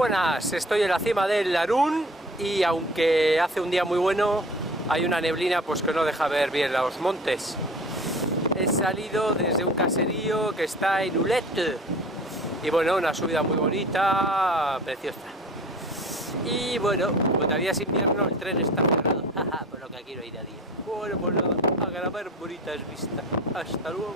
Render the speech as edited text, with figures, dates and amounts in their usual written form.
Buenas, estoy en la cima del Larún y aunque hace un día muy bueno, hay una neblina pues que no deja ver bien los montes. He salido desde un caserío que está en Ulet y bueno, una subida muy bonita, preciosa. Y bueno, como todavía es invierno, el tren está cerrado, por lo que aquí no hay nadie. Bueno, pues nada, a grabar bonitas vistas. Hasta luego.